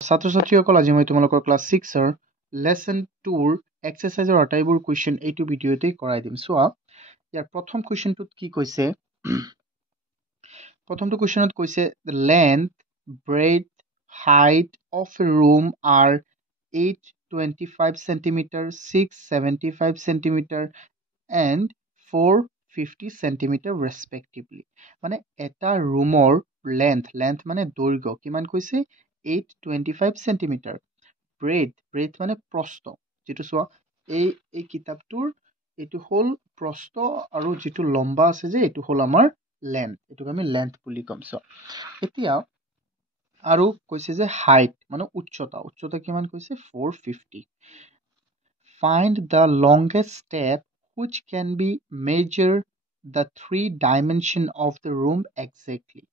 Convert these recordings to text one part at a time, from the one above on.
ছাত্ৰ ছাত্ৰীসকল আজি মই তোমালোকৰ ক্লাছ 6ৰ লেসন 2ৰ এক্সাৰসাইজৰ আটাইবোৰ কুৱেশ্যন এইটো ভিডিঅ'তে কৰাই দিম। চোৱা ইয়াৰ প্ৰথম কুৱেশ্যনটোত কি কৈছে, প্ৰথমটো কুৱেশ্যনত কৈছে the length, breadth, height of a room are 825 centimeter, 675 centimeter and 450 centimeter respectively। মানে এটা ৰুমৰ লেন্থ মানে দৈৰ্ঘ্য কিমান কৈছে 825 centimeter, ব্ৰেথ মানে প্ৰস্থ, যিটো চোৱা এই কিতাপটোৰ এইটো হ'ল প্ৰস্থ আৰু যিটো লম্বা আছে যে এইটো হ'ল আমাৰ লেন্থ, এইটোক আমি লেন্থ বুলি ক'ম। চোৱা এতিয়া আৰু কৈছে যে হাইট মানে উচ্চতা কিমান কৈছে 450। Find the longest step which can be measured the 3 dimension of the room exactly।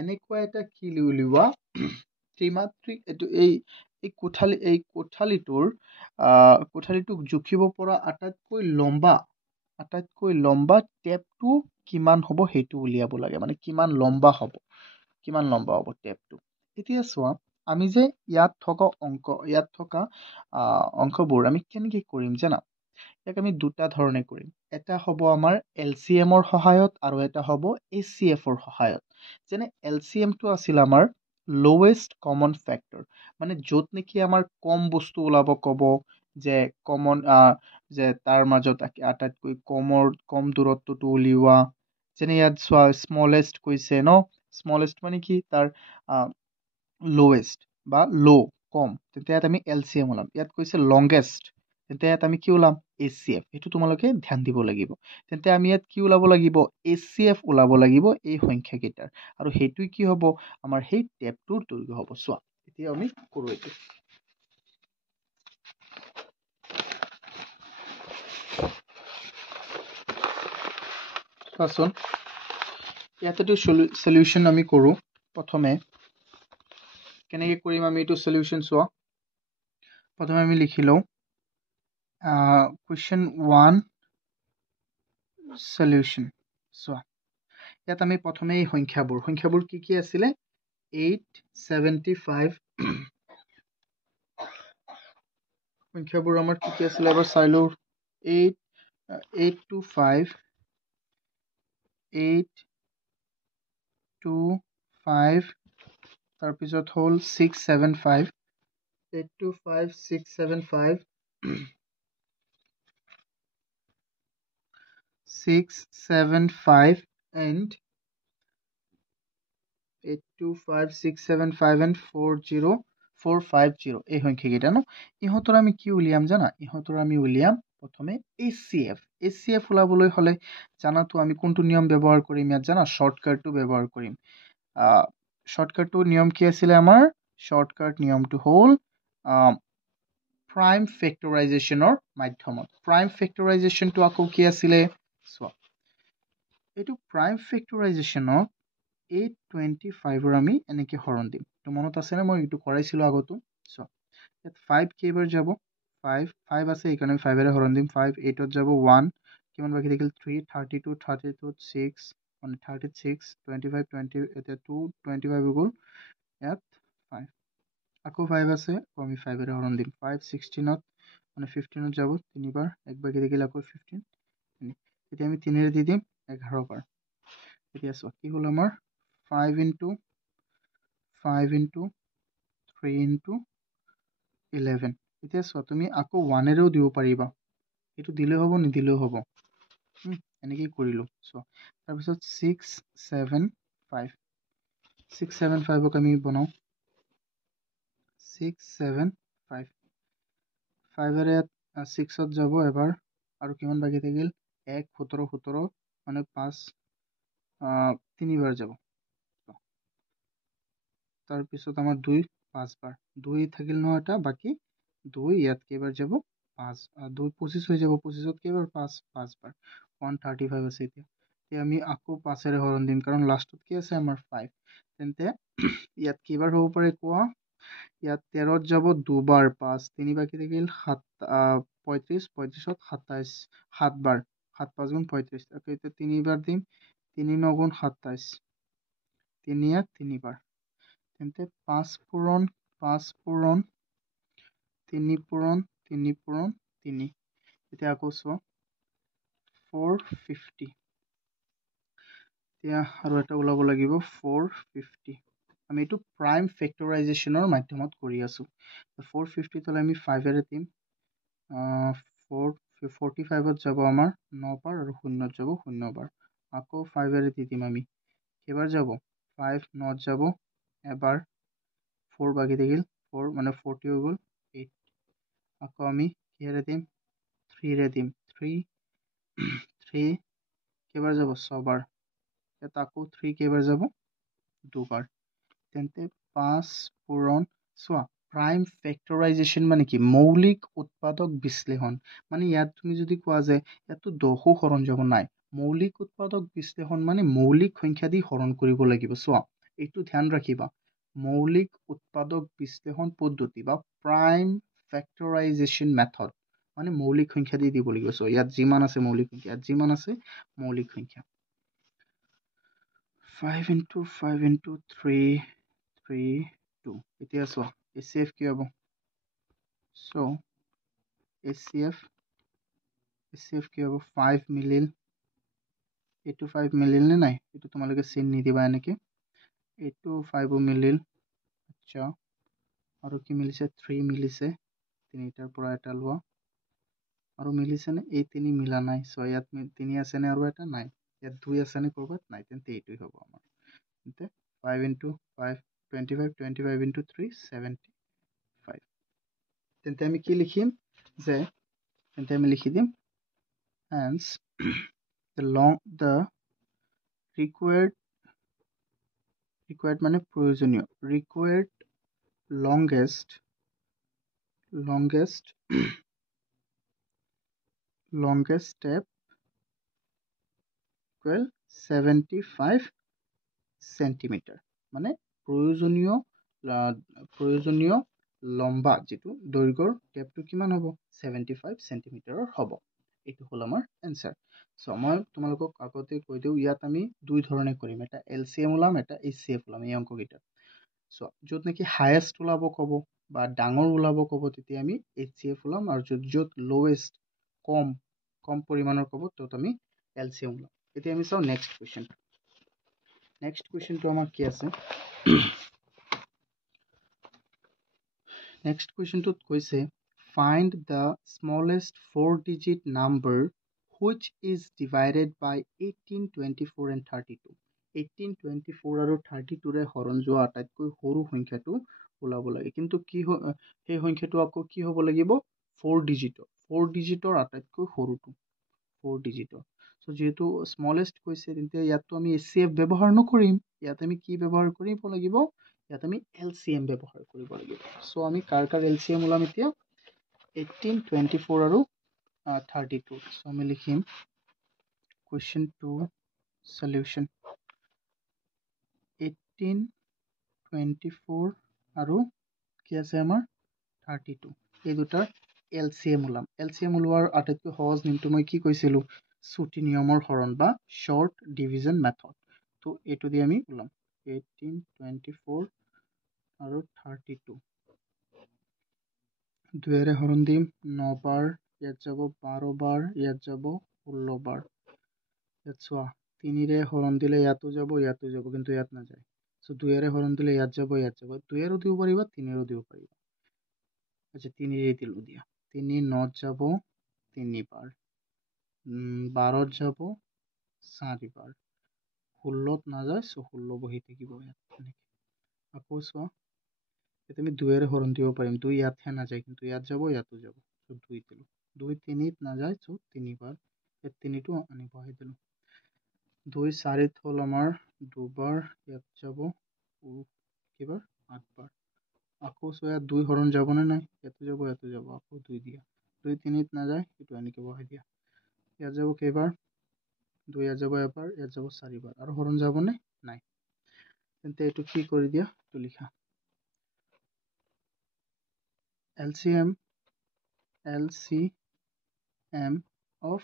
এনেকুৱা এটা কি উলিওৱা ত্ৰিমাত্ৰিক এইটো এই কোঠালিটোক জুখিব পৰা আটাইতকৈ লম্বা টেপটো কিমান হ'ব সেইটো উলিয়াব লাগে, মানে কিমান লম্বা হ'ব টেপটো। এতিয়া চোৱা আমি যে ইয়াত থকা অংকবোৰ আমি কেনেকৈ কৰিম জানা, ইয়াক আমি দুটা ধৰণে কৰিম। এটা হ'ব আমাৰ LCMৰ সহায়ত আৰু এটা হ'ব HCFৰ সহায়ত। যেনে LCMটো আছিল আমাৰ লোৱেষ্ট কমন ফেক্টৰ, মানে য'ত নেকি আমাৰ কম বস্তু ওলাব ক'ব যে যে তাৰ মাজত আটাইতকৈ কম দূৰত্বটো উলিওৱা। যেনে ইয়াত চোৱা স্মলেষ্ট কৈছে ন, স্মলেষ্ট মানে কি তাৰ লোৱেষ্ট বা কম, তেতিয়া ইয়াত আমি LCM ওলাম। ইয়াত কৈছে লংগেষ্ট, তেন্তে ইয়াত আমি কি ওলাম HCF। সেইটো তোমালোকে ধ্যান দিব লাগিব। তেন্তে আমি ইয়াত কি ওলাব লাগিব HCF ওলাব লাগিব এই সংখ্যাকেইটাৰ, আৰু সেইটোৱে কি হ'ব আমাৰ সেই টেপটোৰ দৈৰ্ঘ্য হ'ব। চোৱা এতিয়া আমি কৰোঁ এইটো। চোৱাচোন ইয়াতেতো সলিউশ্যন আমি কৰোঁ। প্ৰথমে কেনেকৈ কৰিম আমি এইটো সলিউশ্যন, চোৱা প্ৰথমে আমি লিখি লওঁ কুৱেশ্যন 1 সলিউশ্যন। চোৱা ইয়াত আমি প্ৰথমে এই সংখ্যাবোৰ কি আছিলে 875 সংখ্যাবোৰ আমাৰ কি আছিলে এবাৰ চাই লওঁ। 825 তাৰপিছত হ'ল 675 825 675 675 and 825 675 and 450 এই সংখ্যাকেইটা ন, ইহঁতৰ আমি কি উলিয়াম জানা, ইহঁতৰ আমি উলিয়াম প্ৰথমে HCF ওলাবলৈ হ'লে জানাতো আমি কোনটো নিয়ম ব্যৱহাৰ কৰিম ইয়াত জানা, শৰ্টকাটটো ব্যৱহাৰ কৰিম। শৰ্টকাটটো নিয়ম কি আছিলে আমাৰ, শৰ্টকাট নিয়মটো হ'ল প্ৰাইম ফেক্টৰাইজেশ্যনৰ মাধ্যমত। প্ৰাইম ফেক্টৰাইজেশ্যনটো আকৌ কি আছিলে চোৱা, এইটো প্ৰাইম ফেক্টৰাইজেশ্যনক 825ৰ আমি এনেকৈ হৰণ দিম। তো মনত আছেনে, মই এইটো কৰাইছিলোঁ আগতো। চোৱা ইয়াত 5 কেইবাৰ যাব, 5 আছে এইকাৰণে আমি 5ৰে হৰণ দিম। 5 8ত যাব 1, কিমান বাকী থাকিল 3, 32 32 6 মানে 36 25 20 এতিয়া 2 25 হৈ গ'ল, ইয়াত 5 আকৌ 5 আছে আমি 5ৰে হৰণ দিম। 5 16ত মানে 15ত যাব 3বাৰ, এক বাকী থাকিল আকৌ 15, এতিয়া আমি 3ৰে দি দিম 11 বাৰ। এতিয়া চোৱা কি হ'ল আমাৰ 5 into 3 into 11। এতিয়া চোৱা তুমি আকৌ 1ৰেও দিব পাৰিবা, এইটো দিলেও হ'ব নিদিলেও হ'ব, এনেকেই কৰিলোঁ। চোৱা তাৰপিছত 675ক আমি বনাওঁ 675 5ৰে ইয়াত 6ত যাব এবাৰ, আৰু কিমান বাকী থাকিল 1 17 মানে 5 3বাৰ যাব। তাৰপিছত আমাৰ 2 5 বাৰ, 2 থাকিল নহয় এটা বাকী, 2 ইয়াত কেইবাৰ যাব 5, 2 25 হৈ যাব, 25ত কেইবাৰ 5 বাৰ, 135 আছে। এতিয়া আমি আকৌ 5ৰে হৰণ দিম কাৰণ লাষ্টত কি আছে আমাৰ 5, তেন্তে ইয়াত কেইবাৰ হ'ব পাৰে কোৱা, ইয়াত 13ত যাব 2বাৰ, 5 3 বাকী থাকিল 7 35 35ত 27 7 বাৰ, 7 5 গুণ 35, এতিয়া 3বাৰ দিম, 3 9 গুণ 27 3 ইয়াত 3বাৰ, তেন্তে 5 পূৰণ 5 পূৰণ 3 পূৰণ 3 পূৰণ 3 এতিয়া আকৌ চোৱা 450 এতিয়া আৰু এটা ওলাব লাগিব 450 আমি এইটো প্ৰাইম ফেক্টৰাইজেশ্যনৰ মাধ্যমত কৰি আছো 450 হলে আমি 5 এৰে দিম 45ত যাব আমাৰ 9 বাৰ আৰু 0ত যাব 0 বাৰ আকৌ 5 এৰে দি দিম আমি কেইবাৰ যাব 5 9 যাব এবাৰ 4 বাকি থাকিল 4 মানে 40 হৈ গ'ল 8 আকৌ আমি কিহেৰে দিম 3 ৰে দিম 3 কেইবাৰ যাব 6 বাৰ এটা আকৌ 3 কেইবাৰ যাব 2 বাৰ তেন্তে 5 পূৰণ চোৱা প্ৰাইম ফেক্টৰাইজেশ্যন মানে কি মৌলিক উৎপাদক বিশ্লেষণ মানে ইয়াত তুমি যদি কোৱা যে ইয়াতো 10 হৰণ যাব নাই মৌলিক উৎপাদক বিশ্লেষণ মানে মৌলিক সংখ্যা দি হৰণ কৰিব লাগিব চোৱা এইটো ধ্যান ৰাখিবা মৌলিক উৎপাদক বিশ্লেষণ পদ্ধতি বা প্ৰাইম ফেক্টৰাইজেশ্যন মেথড মানে মৌলিক সংখ্যা দি দিব লাগিব চোৱা ইয়াত যিমান আছে মৌলিক সংখ্যা ইয়াত যিমান আছে মৌলিক সংখ্যা 5 into 5 into 3 3 2 এতিয়া চোৱা HCF কি হ'ব so HCF কি হ'ব 5 মিলিল এইটো 5 মিলিল নে নাই এইটো তোমালোকে চিন নিদিবা এনেকে এইটো 5 মিলিল আচ্ছা আৰু কি মিলিছে 3 মিলিছে তিনিটাৰ পৰা এটা লোৱা আৰু মিলিছে নে এই তিনি মিলা নাই সো ইয়াত তিনি আছে নে আৰু এটা নাই ইয়াত 2 আছে নে কৰবাত নাই তেন্তে এইটোই হ'ব আমাৰ তেন্তে 5 into 5 25 into 3 75 তেন্তে আমি কি লিখিম যে তেন্তে আমি লিখি দিম hence the required মানে প্ৰয়োজনীয় required longest step equal 75 centimeter মানে প্ৰয়োজনীয় লম্বা যেটো দৈৰ্ঘ্যৰ টেপটো কিমান হ'ব 75 সেন্টিমিটাৰৰ হ'ব এইটো হল আমাৰ আনসাৰ সো মই তোমালোকক আগতে কৈ দিও ইয়াত আমি দুই ধৰণে কৰিম এটা এলসিএম ওলাম এটা এইচসিএফ ওলাম এই অংককেইটা সো যত নেকি হাইয়েস্ট ওলাব কব বা ডাঙৰ ওলাব কব তেতিয়া আমি এইচসিএফ ওলাম আৰু যত লোৱেষ্ট কম পৰিমাণৰ কব তত আমি এলসিএম ওলাম এতিয়া আমি চাও নেক্সট কোৱেশ্চনটো আমাৰ কি আছে নেক্সট কোৱেশ্চনটোত কৈছে find the smallest four-digit number which is divided by 18, 24 and 32 18, 24 আৰু 32 ৰে হৰণ যোৱা আটাইতকৈ সৰু সংখ্যাটো ওলাব লাগে কিন্তু কি সেই সংখ্যাটো আকৌ কি হ'ব লাগিব 4 ডিজিটৰ আটাইতকৈ সৰুটো 4 ডিজিটৰ সো যেহেতু স্মলেষ্ট কৈছে তেন্তে ইয়াতো আমি এচচিএফ ব্যৱহাৰ নকৰিম ইয়াত আমি কি ব্যৱহাৰ কৰিব লাগিব ইয়াত আমি এলসিএম ব্যৱহাৰ কৰিব লাগিব সো আমি কাৰ এলসিএম ওলাম এতিয়া 18, 24 আৰু 32 সো আমি লিখিম question 2 solution 18, 24 আৰু কি আছে আমাৰ 32 এই দুটাৰ এলসিএম ওলাম এলসিএম ওলোৱাৰ আটাইতকৈ সহজ নিয়মটো মই কি কৈছিলো ছুটি নিয়মৰ হৰণ বা শৰ্ট ডিভিজন মেথড তো এইটো দি আমি ওলাম 18, 24 আৰু 32 দুয়েৰে হৰণ দিম 9 বাৰ ইয়াত যাব 12 বাৰ ইয়াত যাব 16 বাৰ ইয়াত চোৱা 3 ৰে হৰণ দিলে ইয়াতো যাব কিন্তু ইয়াত নাযায় সো দুয়েৰে হৰণ দিলে ইয়াত যাব দুয়েৰো দিব পাৰিবা 3ৰো দিব পাৰিবা আচ্ছা 3 ৰে দিলো দিয়া 3 9 যাব 3 বাৰ 12 যাব 4 বাৰ 16ত নাযায় সো 16 বহি থাকিব ইয়াত আকৌ চোৱা তুমি দুয়েৰে হৰণ দিব পাৰিম 2 ইয়াতহে নাযায় কিন্তু ইয়াত যাব ইয়াতো যাব সো 2 দিলো 2 3ত নাযায় সো 3 বাৰ ইয়াত 3টো আনি বহাই দিলো 2 4ত হল আমাৰ দুবাৰ ইয়াত যাব কিবাৰ 8 বাৰ আকৌ চোৱা ইয়াত 2 হৰণ যাব নে নাই ইয়াতো যাব আকৌ 2 দিয়া 2 3ত নাযায় এটো আনিকে বহাই দিয়া ইয়াত যাব কেইবাৰ 2 ইয়াত যাব এবাৰ ইয়াত যাব 4 বাৰ আৰু হৰণ যাব নে নাই তেন্তে এটো কি কৰি দিয়া তো লিখা LCM of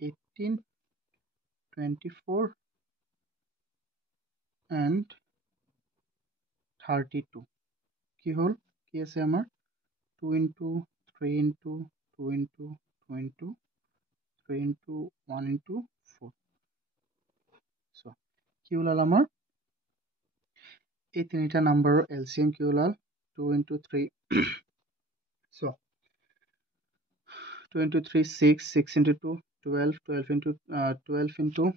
18, 24 and 32 কি হল কি আছে আমাৰ 2 into 3 into 2 into 2 into 3 into 1 into 4 so কি ওলাল আমাৰ এই তিনিটা নাম্বাৰৰ এলচিএম কি ওলাল 2 into 3 so 2 into 3 6 6 into 2 12 12 into 12 into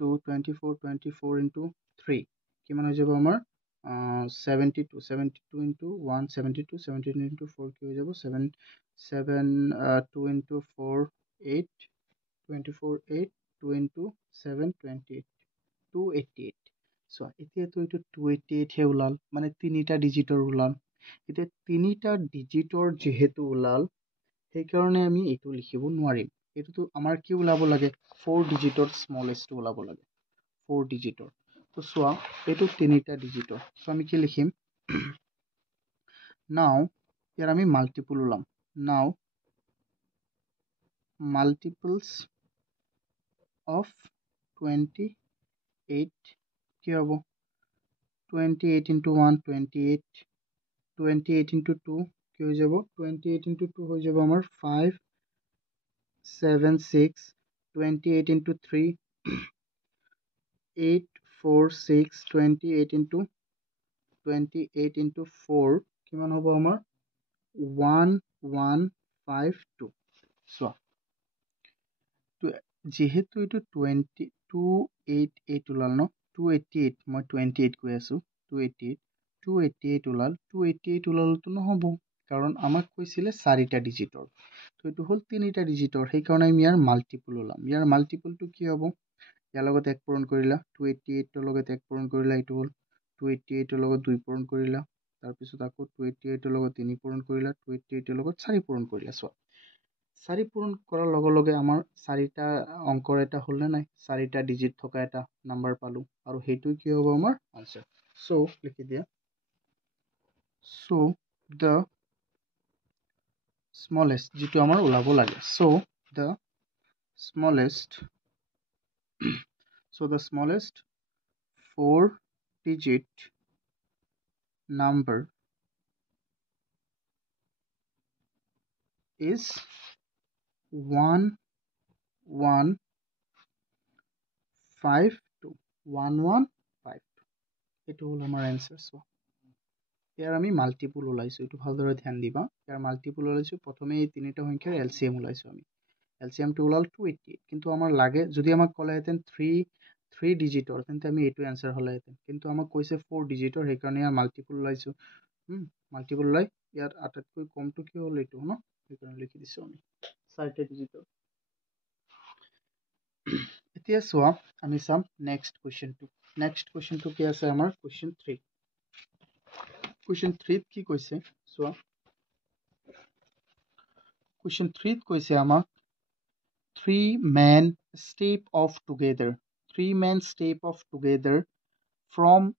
2 24 24 into 3 কিমান হৈ যাব আমাৰ 72 72 into 1 72 72 into 4 কি হৈ যাব 7 7 2 into 4 8 24 8 2 into 7 28 288 so এতিয়াতো এইটো 288 হে ওলাল মানে তিনিটা ডিজিটৰ ওলাল এতিয়া তিনিটা ডিজিটৰ যেহেতু ওলাল সেইকাৰণে আমি এইটো লিখিব নোৱাৰিম এইটোতো আমাৰ কি ওলাব লাগে 4 ডিজিটৰ স্মলেষ্ট ওলাব লাগে 4 ডিজিটৰ তো চোৱা এইটো তিনিটা ডিজিটৰ সো আমি কি লিখিম নাও ইয়াৰ আমি মাল্টিপল ওলাম নাও মাল্টিপলস অফ 28 কি হ'ব 28 into 1 28 28 into 2 কি হৈ যাব 28 into 2 হৈ যাব আমাৰ 5 7 6 28 into 3 8 4 6 28 into 4 কিমান হ'ব আমাৰ 1152 so যেহেতু এইটো 288 ওলাল ন 288 মই 28 কৈ আছো 288 ওলাল 288 ওলালতো নহ'ব কাৰণ আমাক কৈছিলে চাৰিটা ডিজিটৰ তো এইটো হ'ল তিনিটা ডিজিটৰ সেইকাৰণে আমি ইয়াৰ মাল্টিপল ওলাম ইয়াৰ মাল্টিপলটো কি হ'ব ইয়াৰ লগত এক পূৰণ কৰিলা 288 ৰ লগত এক পূৰণ কৰিলা এইটো হ'ল 288 ৰ লগত 2 পূৰণ কৰিলা তাৰপিছত আকৌ 288 ৰ লগত 3 পূৰণ কৰিলা 288 ৰ লগত 4 পূৰণ কৰিলা চোৱা 4 পূৰণ কৰাৰ লগে লগে আমাৰ চাৰিটা অংকৰ এটা হ'ল নে নাই চাৰিটা ডিজিট থকা এটা নাম্বাৰ পালো আৰু সেইটো কি হ'ব আমাৰ আনসাৰ সো লিখি দিয়া সো the smallest যেটো আমাৰ ওলাব লাগে so the smallest 4 digit number is 1152 এইটো হ'ল আমাৰ এনসাৰ সো ইয়াৰ আমি মাল্টিপল ওলাইছো এইটো ভালদৰে ধ্যান দিবা ইয়াৰ মাল্টিপল ওলাইছো প্ৰথমে এই তিনিটা সংখ্যাৰ এলসিএম ওলাইছো আমি এলসিএমটো ওলাল 288 কিন্তু আমাৰ লাগে যদি আমাক ক'লেহেঁতেন 3 ডিজিটৰ তেন্তে আমি এইটো এনসাৰ হ'লেহেঁতেন কিন্তু আমাক কৈছে 4 ডিজিটৰ সেইকাৰণে ইয়াৰ মাল্টিপল ওলাইছো মাল্টিপল ওলাই ইয়াৰ আটাইতকৈ কমটো কি হ'ল এইটো ন সেইকাৰণে লিখি দিছো আমি চাৰিটা ডিজিটৰ এতিয়া চোৱা আমি চাম নেক্সট কুৱেশ্যনটো কি আছে আমাৰ কুৱেশ্যন 3 Question 3 কি কৈছে চোৱা Question 3 কৈছে আমাক 3 men step off together from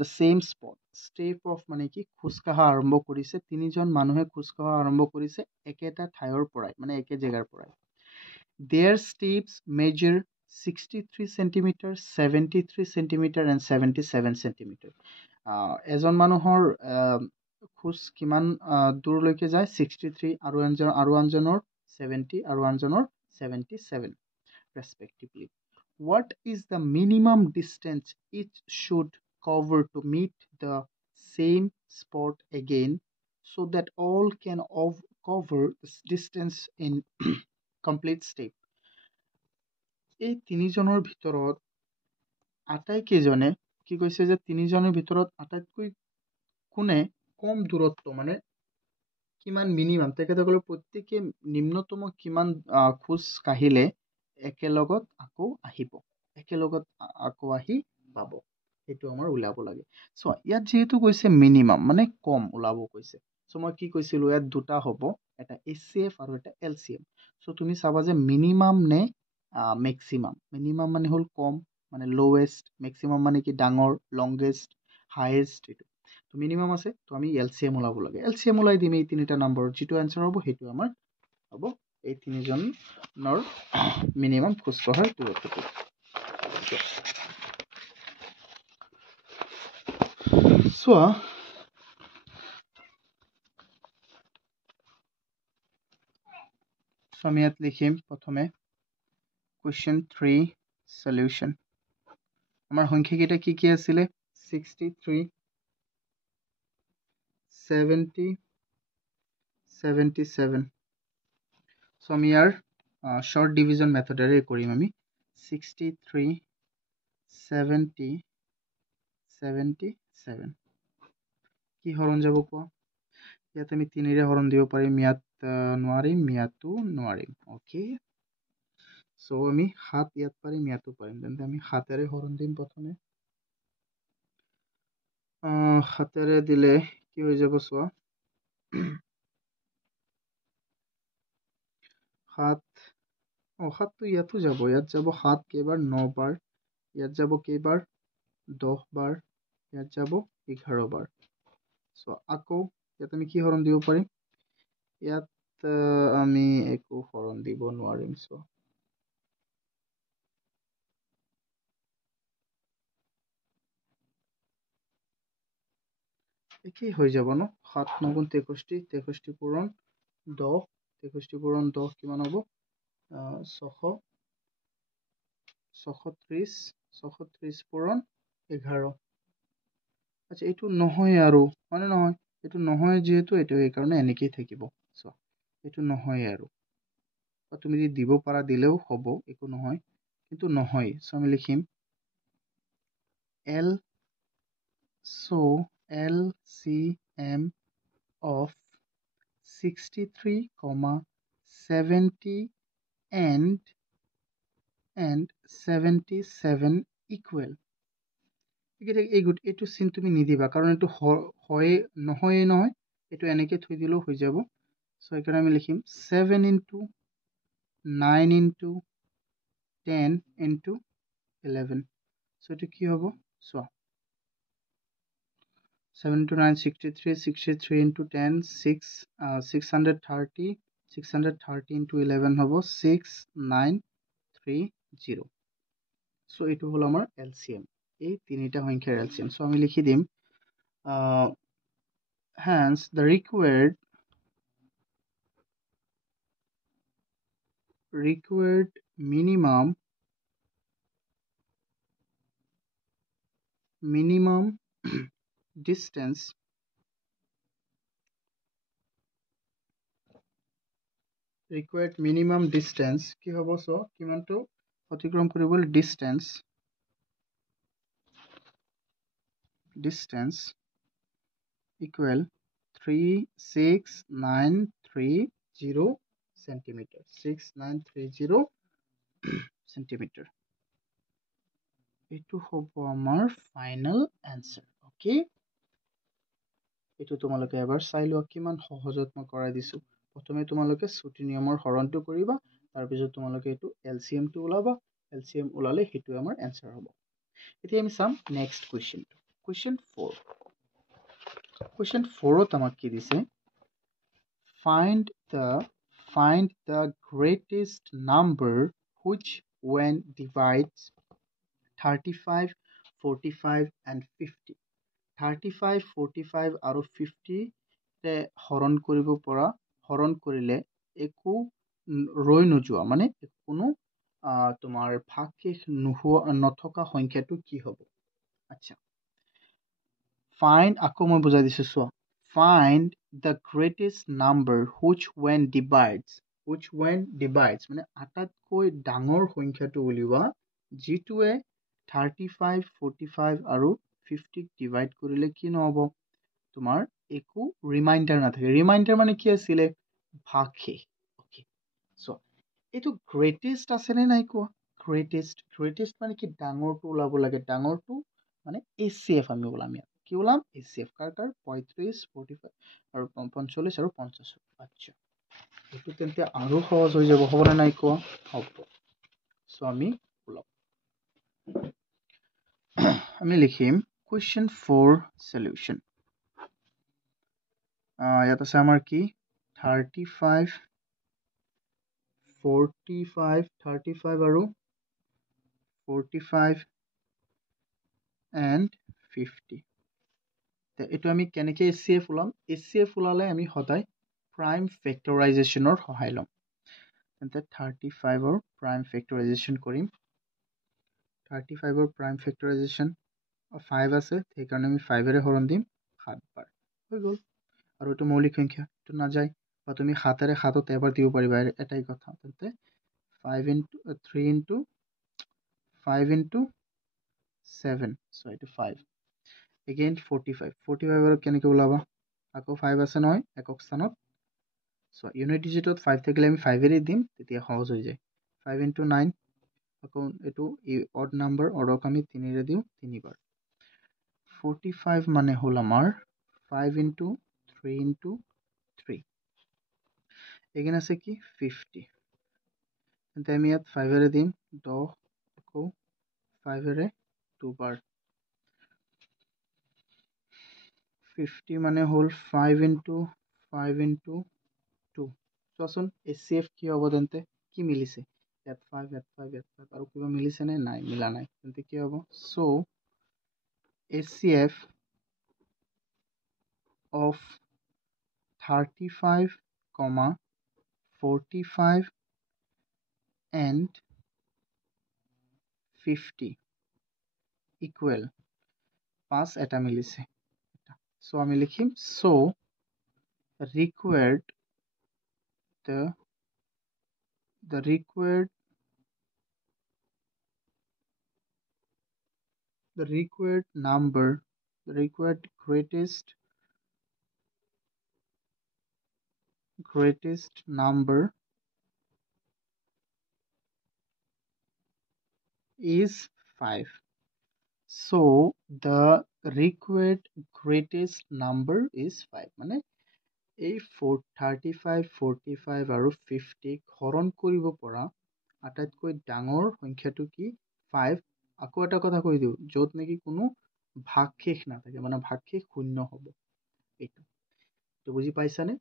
the same spot step off মানে কি খুজকাহা আৰম্ভ কৰিছে তিনিজন মানুহে খুজকাহা আৰম্ভ কৰিছে একেটা ঠাইৰ পৰাই মানে একে জেগাৰ পৰাই their steps measure 63 centimeter 73 centimeter and 77 centimeter এজন মানুহৰ খুজ কিমান দূৰলৈকে যায় 63 আৰু আনজনৰ 70 আৰু আনজনৰ 77 respectively what is the minimum distance each should cover to meet the same spot again so that all can cover this distance in complete step এই তিনিজনৰ ভিতৰত আটাইকেইজনে কি কৈছে যে তিনিজনৰ ভিতৰত আটাইতকৈ কোনে কম দূৰত্ব মানে কিমান মিনিমাম তেখেতসকলে প্ৰত্যেকে নিম্নতম কিমান খোজ কাঢ়িলে একেলগত আকৌ আহি পাব সেইটো আমাৰ ওলাব লাগে সো ইয়াত যেহেতু কৈছে মিনিমাম মানে কম ওলাব কৈছে সো মই কি কৈছিলো ইয়াত দুটা হ'ব এটা এচচিএফ আৰু এটা এলচিএম সো তুমি চাবা যে মিনিমাম নে মেক্সিমাম মিনিমাম মানে হ'ল কম মানে লোৱেষ্ট মেক্সিমাম মানে কি ডাঙৰ লংগেষ্ট হাইয়েষ্ট এইটো তো মিনিমাম আছে তো আমি এলচিএম ওলাব লাগে এলচিএম ওলাই দিম এই তিনিটা নম্বৰৰ যিটো এনসাৰ হ'ব সেইটো আমাৰ হ'ব এই তিনিজনৰ মিনিমাম খোজ কঢ়াৰ দূৰত্বটো চোৱা সো আমি ইয়াত লিখিম প্ৰথমে কুৱেশ্যন 3 সলিউশন আমাৰ সংখ্যাকেইটা কি কি আছিলে 63 70 77 সো আমি ইয়াৰ শৰ্ট ডিভিজন মেথডেৰে কৰিম আমি 63 70 77 কি হৰণ যাব কোৱা ইয়াত আমি 3 ৰে হৰণ দিব পাৰিম ইয়াত নোৱাৰিম ইয়াতো নোৱাৰিম ওকে সো আমি 7 ইয়াত পাৰিম ইয়াতো পাৰিম তেন্তে আমি 7 ৰে হৰণ দিম প্ৰথমে 7 ৰে দিলে কি হৈ যাব চোৱা 7 7 তো ইয়াতো যাব ইয়াত যাব 7 কেইবাৰ 9 বাৰ ইয়াত যাব কেইবাৰ 10 বাৰ ইয়াত যাব 11 বাৰ সো আকৌ ইয়াত আমি কি হৰণ দিব পাৰিম ইয়াত আমি একো হৰণ দিব নোৱাৰিম সো একেই হৈ যাব ন 7 9 গুণ 63 63 পূৰণ 10 63 পূৰণ 10 কিমান হ'ব 600 630 630 পূৰণ 11 আচ্ছা এইটো নহয় আৰু মানে নহয় এইটো নহয় যেহেতু এইটো এই কাৰণে এনেকেই থাকিব সো এইটো নহয় আৰু তুমি যদি দিব পাৰা দিলেও হ'ব একো নহয় কিন্তু নহয় সো আমি লিখিম L so LCM of 63, 70 and 77 equal এইটো চিন তুমি নিদিবা কাৰণ এইটো হয় নহয় নহয় এইটো এনেকে থৈ দিলেও হৈ যাব সো এইকাৰণে আমি লিখিম 7 into 9 into 10 into 11 সো এইটো কি হ'ব চোৱা 7 into 9 63 63 into 10 630 630 into 11 হ'ব 6930 সো এইটো হল আমাৰ LCM এই তিনিটা সংখ্যাৰ LCM সো আমি লিখি দিম hence the required minimum distance কি হ'ব সো কিমানটো অতিক্ৰম কৰিবলৈ distance equal 36930 centimeter 6930 centimeter এইটো হ'ব আমাৰ ফাইনাল আনসাৰ ওকে এইটো তোমালোকে এবাৰ চাই লোৱা কিমান সহজত মই কৰাই দিছো প্ৰথমে তোমালোকে ছুটি নিয়মৰ হৰণটো কৰিবা তাৰ পিছত তোমালোকে এইটো LCM টো ওলাবা LCM ওলালে হেতু আমাৰ আনসাৰ হ'ব এতিয়া আমি চাম নেক্সট কোৱেশ্চন 4 কোৱেশ্চন 4 ত আমাক কি দিছে find the greatest number which when divides 35 45 and 50 35 45 আৰু 50 তে হৰণ কৰিব পৰা হৰণ কৰিলে একো ৰৈ নোযোৱা মানে কোনো তোমাৰ ভাগশেষ নথকা সংখ্যাটো কি হ'ব আচ্ছা find আকৌ মই বুজাই দিছো চোৱা find the greatest number which when divides মানে আটাইতকৈ ডাঙৰ সংখ্যাটো উলিওৱা যিটোৱে 35 45 আৰু 50 ডিভাইড কৰিলে কি নহব তোমাৰ একো ৰিমাইন্ডাৰ নাথাকে ৰিমাইন্ডাৰ মানে কি আছিলে ভাগশেষ ওকে সো এইটো গ্ৰেটেষ্ট আছে নে নাই কোৱা গ্ৰেটেষ্ট মানে কি ডাঙৰটো ওলাব লাগে ডাঙৰটো মানে HCF আমি ওলাম ইয়াত কি ওলাম HCF কাৰ 35 45 আৰু 45 আৰু 50 আচ্ছা এইটো তেন্তে আৰু সহজ হৈ যাব হ'ব নে নাই কোৱা হ'ব সো আমি ওলাম আমি লিখিম question 4 solution ইয়াত আছে আমাৰ কি 35 45 আৰু 45 and 50 এইটো আমি কেনেকে HCF ওলাম HCF ওলালে আমি সদায় prime factorizationৰ সহায় লম তেন্তে 35ৰ প্ৰাইম ফেক্টৰাইজেশ্যন কৰিম 35ৰ প্ৰাইম ফেক্টৰাইজেশ্যন 5 আছে সেইকাৰণে আমি 5ৰে হৰণ দিম 7 বাৰ হৈ গ'ল আৰু এইটো মৌলিক সংখ্যা এইটো নাযায় বা তুমি 7ৰে 7ত এবাৰ দিব পাৰিবা এটাই কথা তেন্তে 5 into 3 into 5 into 7 so এইটো 5 again 45 আৰু কেনেকৈ ওলাবা আকৌ 5 আছে নহয় একক স্থানত so ইউনিট ডিজিটত 5 থাকিলে আমি 5ৰে দিম তেতিয়া সহজ হৈ যায় 5 into 9 আকৌ এইটো অড নাম্বাৰ অডক আমি 3ৰে দিওঁ 3 বাৰ 45 মানে হল আমাৰ 5 into 3 into 3 এগেইন আছে কি 50 তেন্তে আমি ইয়াত 5ৰে দিম 10 আকৌ 5ৰে 2 বাৰ 50 মানে হল 5 into 5 into 2 চোৱাচোন HCF কি হ'ব তেন্তে কি মিলিছে ইয়াত 5 ইয়াত 5 ইয়াত 5 আৰু কিবা মিলিছে নে নাই মিলা নাই তেন্তে কি হ'ব so HCF of 35, 45 and 50 equal 5 এটা মিলিছে so আমি লিখিম so required the required number the required greatest number is 5 so the required greatest number is 5 মানে এই 35 45 আৰু 50 হৰণ কৰিব পৰা আটাইতকৈ ডাঙৰ সংখ্যাটো কি 5 আকৌ এটা কথা কৈ দিওঁ য'ত নেকি কোনো ভাগশেষ নাথাকে মানে ভাগশেষ শূন্য হ'ব এইটো তো বুজি পাইছানে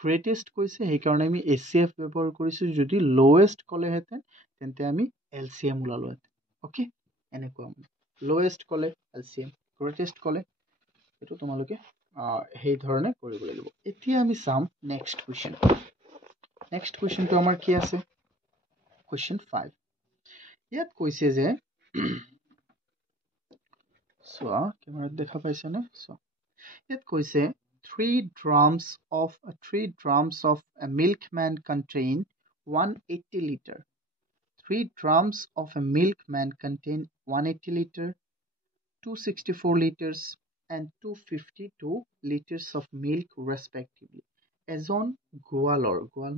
গ্ৰেটেষ্ট কৈছে সেইকাৰণে আমি HCF ব্যৱহাৰ কৰিছোঁ যদি লোৱেষ্ট ক'লেহেঁতেন তেন্তে আমি LCM ওলালোহেঁতেন অ'কে এনেকুৱা লোৱেষ্ট ক'লে LCM গ্ৰেটেষ্ট ক'লে এইটো তোমালোকে সেই ধৰণে কৰিব লাগিব এতিয়া আমি চাম নেক্সট কুৱেশ্যনটো আমাৰ কি আছে কুৱেশ্যন 5 ইয়াত কৈছে যে চোৱা কেমেৰাত দেখা পাইছানে চোৱা ইয়াত কৈছে 3 drums of a milkman contain 180 liter 3 drums of a milkman contain 180 liter 264 liters and 252 liters of milk respectively এজন গোৱাল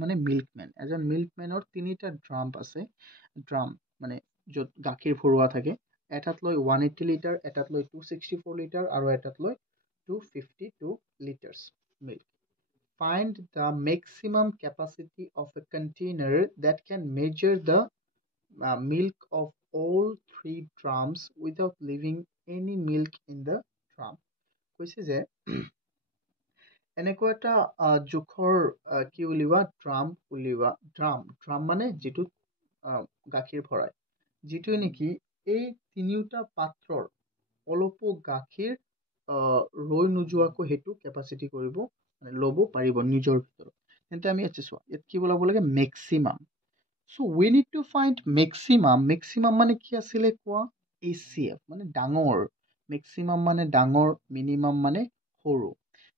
মানে মিল্কমেন এজন মিল্কমেনৰ 3টা ড্ৰাম আছে ড্ৰাম মানে য'ত গাখীৰ ভৰোৱা থাকে এটাত লৈ 180 লিটাৰ এটাত লৈ 264 লিটাৰ আৰু এটাত লৈ 252 liters milk find the maximum capacity of a container that can measure the milk of all 3 drums without leaving any milk in the drum কৈছে যে এনেকুৱা এটা জোখৰ কি উলিওৱা ড্ৰাম মানে যিটো গাখীৰ ভৰাই যিটো নেকি এই তিনিওটা পাত্ৰৰ অলপো গাখীৰ ৰৈ নোযোৱাকৈ সেইটো কেপাচিটি কৰিব মানে ল'ব পাৰিব নিজৰ ভিতৰত তেন্তে আমি ইয়াত চোৱা ইয়াত কি ওলাব লাগে maximum so we need to find maximum মানে কি আছিলে কোৱা HCF মানে ডাঙৰ maximum মানে ডাঙৰ মিনিমাম মানে সৰু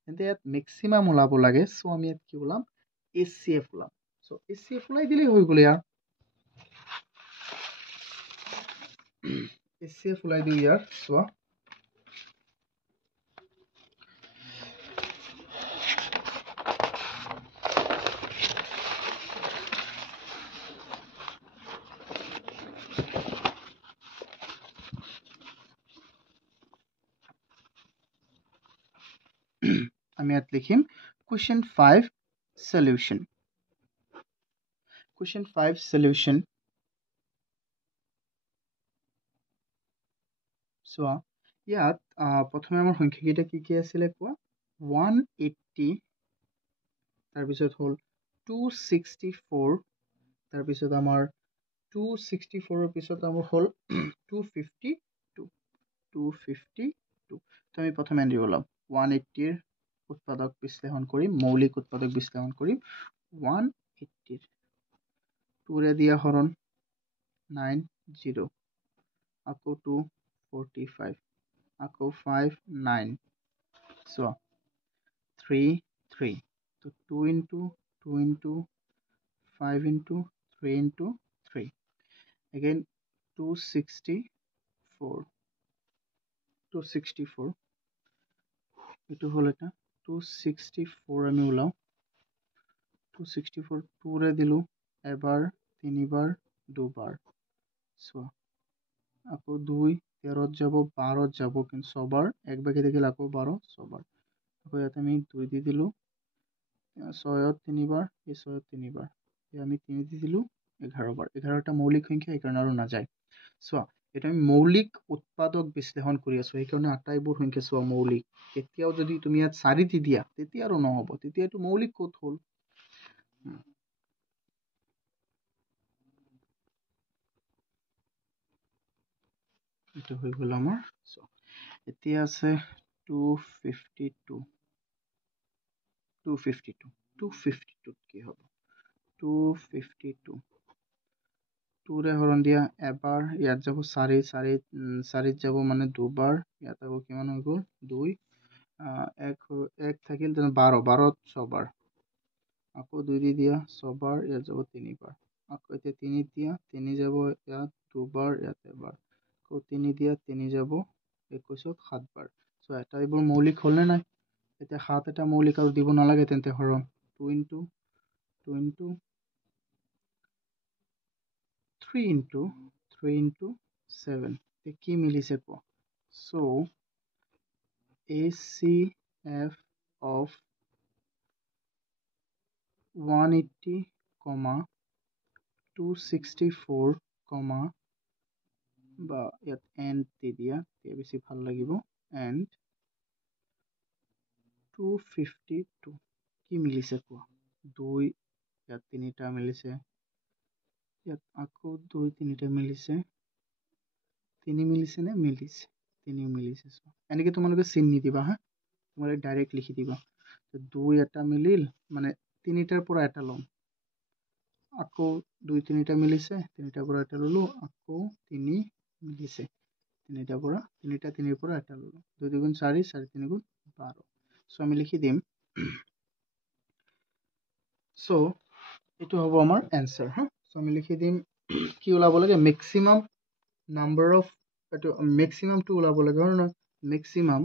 তেন্তে ইয়াত মেক্সিমাম ওলাব লাগে সো আমি ইয়াত কি ওলাম HCF ওলাম সো HCF ওলাই দিলেই হৈ গ'ল ইয়াৰ HCF ওলাই দিওঁ ইয়াৰ চোৱা আমি ইয়াত লিখিম question 5 solution চোৱা ইয়াত প্ৰথমে আমাৰ সংখ্যাকেইটা কি আছিলে কোৱা 180 তাৰপিছত হ'ল 264 তাৰপিছত আমাৰ 264ৰ পিছত আমাৰ হ'ল 252 তো আমি প্ৰথমে আনিব ওলাম 180ৰ উৎপাদক বিশ্লেষণ কৰিম মৌলিক উৎপাদক বিশ্লেষণ কৰিম 180 2 ৰে দিয়া হৰণ 9 0 আকৌ 2 45 আকৌ 5 9 চোৱা 3 3 তো 2 into 2 into 5 into 3 into 3 again 264 264 এইটো হল এটা 264 আমি ওলাও 264 2 ৰে দিলো এবাৰ তিনিবাৰ দুবাৰ চোৱা আকৌ 2 13 যাব 12 যাব কিন্তু ছবাৰ এক বাকি থাকিল আকৌ 12 ছবাৰ আকৌ ইয়াতে আমি 2 দি দিলো 6 তিনিবাৰ এই 6 তিনিবাৰ আমি 3 দি দিলো 11 বাৰ 11টা মৌলিক সংখ্যা এইকাৰণে আৰু নাযায় চোৱা এটা আমি মৌলিক উৎপাদক বিশ্লেষণ কৰি আছো সেইকাৰণে আটাইবোৰ সংখ্যা চোৱা মৌলিক কেতিয়াও যদি তুমি ইয়াত 4 দি দিয়া তেতিয়া আৰু নহব তেতিয়া এইটো মৌলিক ক'ত হ'ল এটা হৈ গ'ল আমাৰ এতিয়া আছে 252 কি হ'ব 252 2 ৰে হৰণ দিয়া এবাৰ ইয়াত যাব 4 4 যাব মানে দুবাৰ ইয়াত আকৌ কিমান হৈ গ'ল 2 এক থাকিল 12 12 ছবাৰ আকৌ 2 দি দিয়া ছবাৰ ইয়াত যাব তিনিবাৰ আকৌ এতিয়া 3 দিয়া 3 যাব ইয়াত দুবাৰ ইয়াত এবাৰ আকৌ 3 দিয়া 3 যাব 21 7 বাৰ সো এটা এইবোৰ মৌলিক হ'ল নে নাই এতিয়া 7 এটা মৌলিক আৰু দিব নালাগে তেন্তে হৰণ 2 into 3 into 3 into 7 কি মিলিছে কোৱা so ACF of 180, 264, বা ইয়াত এন্ড দি দিয়া বেছি ভাল লাগিব এন্ড 252 কি মিলিছে কোৱা 2 ইয়াত তিনিটা মিলিছে ইয়াত আকৌ 2 তিনিটা মিলিছে 3 মিলিছে নে মিলিছে 3 মিলিছে এনেকে তোমালোকে চিন নিদিবা হা তোমালোকে ডাইৰেক্ট লিখি দিবা 2 এটা মিলিল মানে তিনিটাৰ পৰা এটা লম আকৌ 2 তিনিটা মিলিছে তিনিটাৰ পৰা এটা ললো আকৌ 3 মিলিছে তিনিটাৰ পৰা তিনিৰ পৰা এটা ললো 2 2 গুণ 4 4 3 গুণ 12 সো আমি লিখি দিম সো এটো হ'ব আমাৰ आंसर হা সো আমি লিখি দিম কি ওলাব লাগে ম্যাক্সিমাম নাম্বাৰ অফ এটো ম্যাক্সিমাম টু ওলাব লাগে হয় না maximum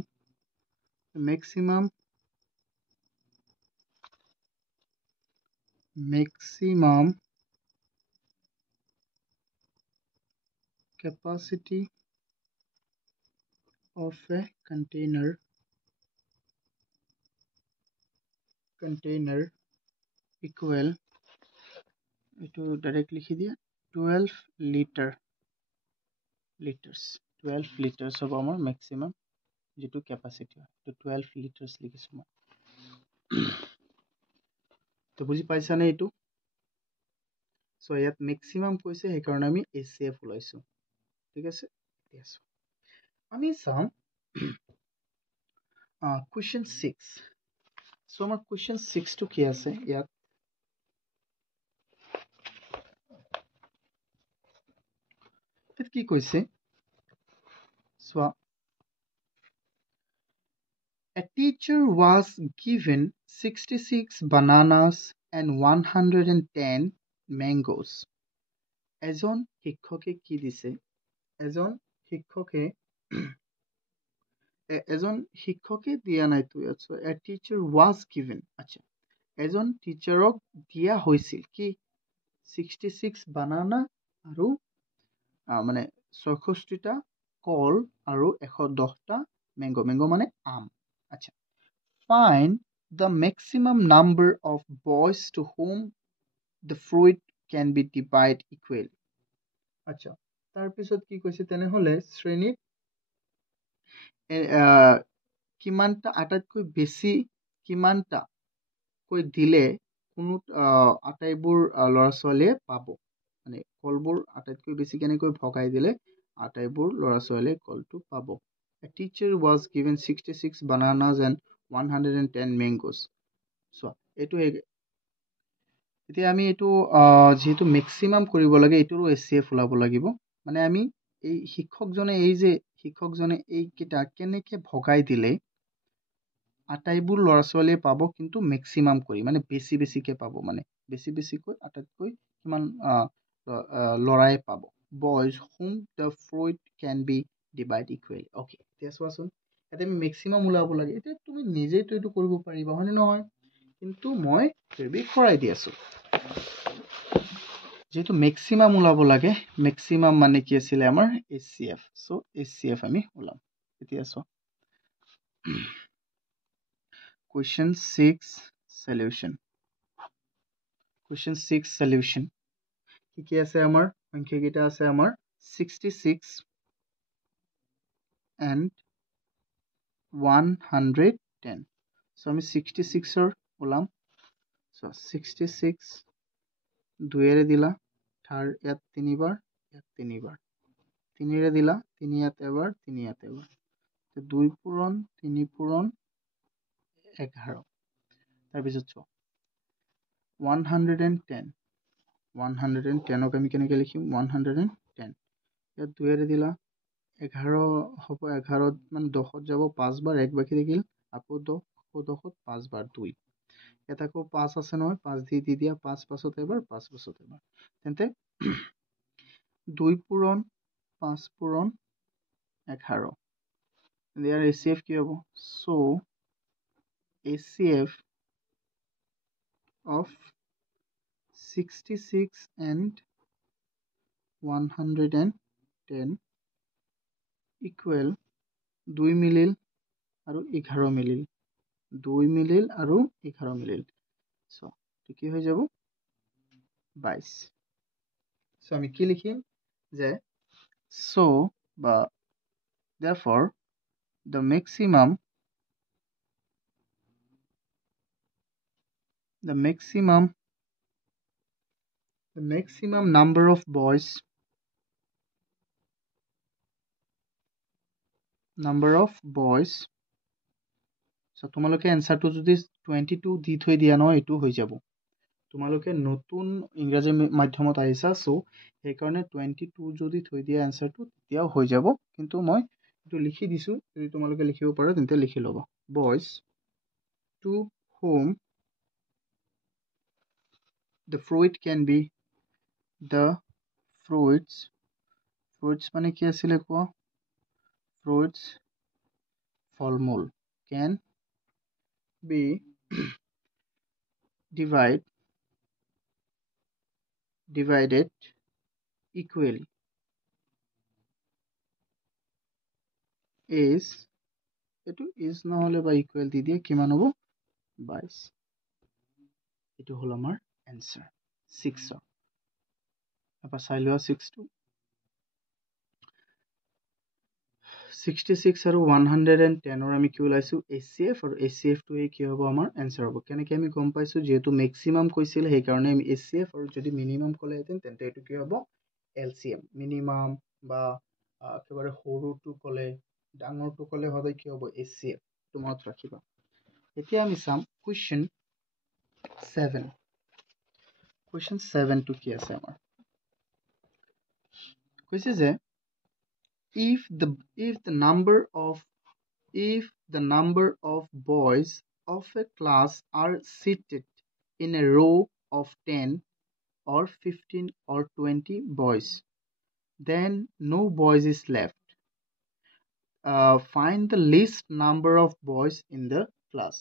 capacity of a container equal to directly লিখি দিয়া 12 liters of our maximum যেটো capacity তো 12 liters লিখিছো মই তো বুজি পাইছা নে এটো সো ইয়াত maximum কৈছে এই কাৰণে আমি ACF ওলাইছো ঠিক আছে yes আমি চাম question 6 সো আমাৰ question 6 to কি আছে ইয়াত কি কৈছে so a teacher was given 66 bananas and 110 mangoes এজন শিক্ষকে কি দিছে এজন শিক্ষকে দিয়া নাই তো ইয়াত a teacher was given আচ্ছা এজন টিচাৰক দিয়া হৈছিল কি 66 বানানা আৰু মানে 66টা কল আৰু 110টা মেংগো মানে আম আচ্ছা find the maximum number of boys to whom the fruit can be divided equally আচ্ছা তাৰ পিছত কি কৈছে তেনেহলে শ্ৰেণীত কিমানটা আটাইতকৈ বেছি কিমানটা কৈ দিলে কোনো আটাইবোৰ ল'ৰা ছোৱালীয়ে পাব মানে কলবোৰ আটাইতকৈ বেছি কেনেকৈ ভগাই দিলে আটাইবোৰ ল'ৰা ছোৱালীয়ে কলটো পাব a teacher was given 66 bananas and 110 mangoes so এটো এতিয়া আমি এইটো যেহেতু মেক্সিমাম কৰিব লাগে এইটোৰো HCF ওলাব লাগিব মানে আমি এই শিক্ষকজনে এইকেইটা কেনেকৈ ভগাই দিলে আটাইবোৰ ল'ৰা ছোৱালীয়ে পাব কিন্তু মেক্সিমাম কৰি মানে বেছিকৈ পাব মানে বেছিকৈ আটাইতকৈ কিমান ল'ৰাই পাব boys whom the fruit can be divided equally okay এতিয়া চোৱাচোন ইয়াতে আমি মেক্সিমাম ওলাব লাগে এতিয়া তুমি নিজেইতো এইটো কৰিব পাৰিবা হয়নে নহয় কিন্তু মই কৰাই দি আছোঁ যেহেতু মেক্সিমাম ওলাব লাগে মেক্সিমাম মানে কি আছিলে আমাৰ HCF চ' HCF আমি ওলাম এতিয়া চোৱা Question 6 solution. Question 6 solution. কি আছে আমাৰ সংখ্যাকেইটা আছে আমাৰ 66 and 110. So আমি 66 ওলাম so 66 দুইৰে দিলা থাৰ ইয়াত তিনিবাৰ তিনিৰে দিলা তিনি ইয়াত এবাৰ তিনি ইয়াত এবাৰ দুই পূৰণ তিনি পূৰণ 11 তাৰপিছত চোৱা 110 110ক আমি কেনেকৈ লিখিম 110 ইয়াত দুইৰে দিলা 11 হ'ব 11 মানে 10ত যাব 5 বাৰ এক বাকী থাকিল আকৌ 10ত 5 বাৰ 2 ইয়াত আকৌ 5 আছে নহয় 5 দি দিয়া 5 পাছত এবাৰ 5 পাছত এবাৰ তেন্তে 2 পূৰণ 5 পূৰণ 11 ইয়াৰ HCF কি হ'ব so HCF of 66 and 110 equal 2 মিলিল আৰু 11 মিলিল 2 মিলিল আৰু 11 মিলিল so কি হৈ যাব 22 so আমি কি লিখিম যে so বা therefore the maximum number of boys so তোমালোকে এনসাৰটো যদি 22 দি থৈ দিয়া নহয় এইটো হৈ যাব তোমালোকে নতুন ইংৰাজী মাধ্যমত আহিছা সো সেইকাৰণে 22 যদি থৈ দিয়া এনসাৰটো তেতিয়াও হৈ যাব কিন্তু মই এইটো লিখি দিছো যদি তোমালোকে লিখিব পাৰো তেন্তে লিখি ল'বা boys to whom the fruit can be the fruits মানে কি আছিলে কোৱা fruits ফল-মূল can be divided equally is এটো is নহলে বা equal দি দিয়ে কিমান হ'ব 22 এটো হল আমাৰ answer 6 আপা চাই লোৱা 6 টো 66 আৰু 110 ৰ আমি কি ওলাইছো HCF আৰু HCF টো কি হ'ব আমাৰ answer হ'ব কেনেকৈ আমি গম পাইছো যেহেতু maximum কৈছিল সেই কাৰণে আমি HCF আৰু যদি minimum কলে হেতেন তেন্তে এটো কি হ'ব LCM minimum বা একেবাৰে সৰুটো কলে ডাঙৰটো কলে হবে কি হ'ব HCF টো মনত ৰাখিবা এতিয়া আমি চাম question 7 টো কি আছে আমাৰ কৈছে যে if the number of boys of a class are seated in a row of 10 or 15 or 20 boys then no boys is left find the least number of boys in the class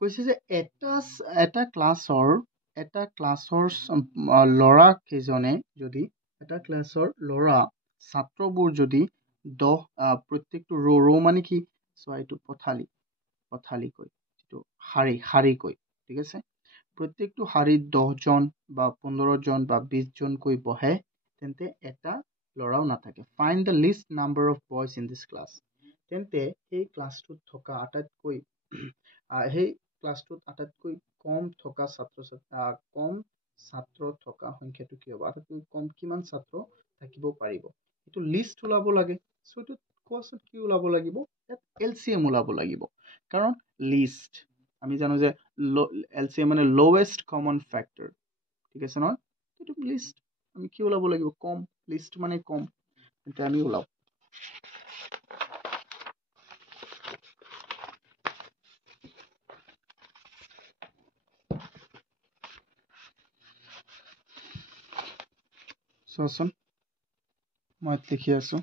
কৈছে যে এটা ক্লাছৰ ল'ৰা কেইজনে যদি এটা ক্লাছৰ ল'ৰা ছাত্ৰবোৰ যদি 10 প্ৰত্যেকটো ৰো মানে কি সো এইটো পথালিকৈ যেটো শাৰীকৈ ঠিক আছে প্ৰত্যেকটো শাৰীত 10 জন বা 15 জন বা 20 জনকৈ বহে তেন্তে এটা ল'ৰাও নাথাকে find the least number of boys in this class তেন্তে এই ক্লাছটোত থকা আটাইতকৈ সেই ক্লাছটোত আটাইতকৈ কম থকা ছাত্ৰ থকা সংখ্যাটো কি হ'ব আটাইতকৈ কম কিমান ছাত্ৰ থাকিব পাৰিব এটো লিষ্ট ওলাব লাগে সো এটো কোৱাচোন কি ওলাব লাগিব এট LCM ওলাব লাগিব কাৰণ লিষ্ট আমি জানো যে LCM মানে lowest common factor, ঠিক আছে নহয়? এইটো লিষ্ট আমি কি ওলাব লাগিব? কম। লিষ্ট মানে কম, এতিয়া আমি ওলাও। চোৱাচোন, মই লিখি আছো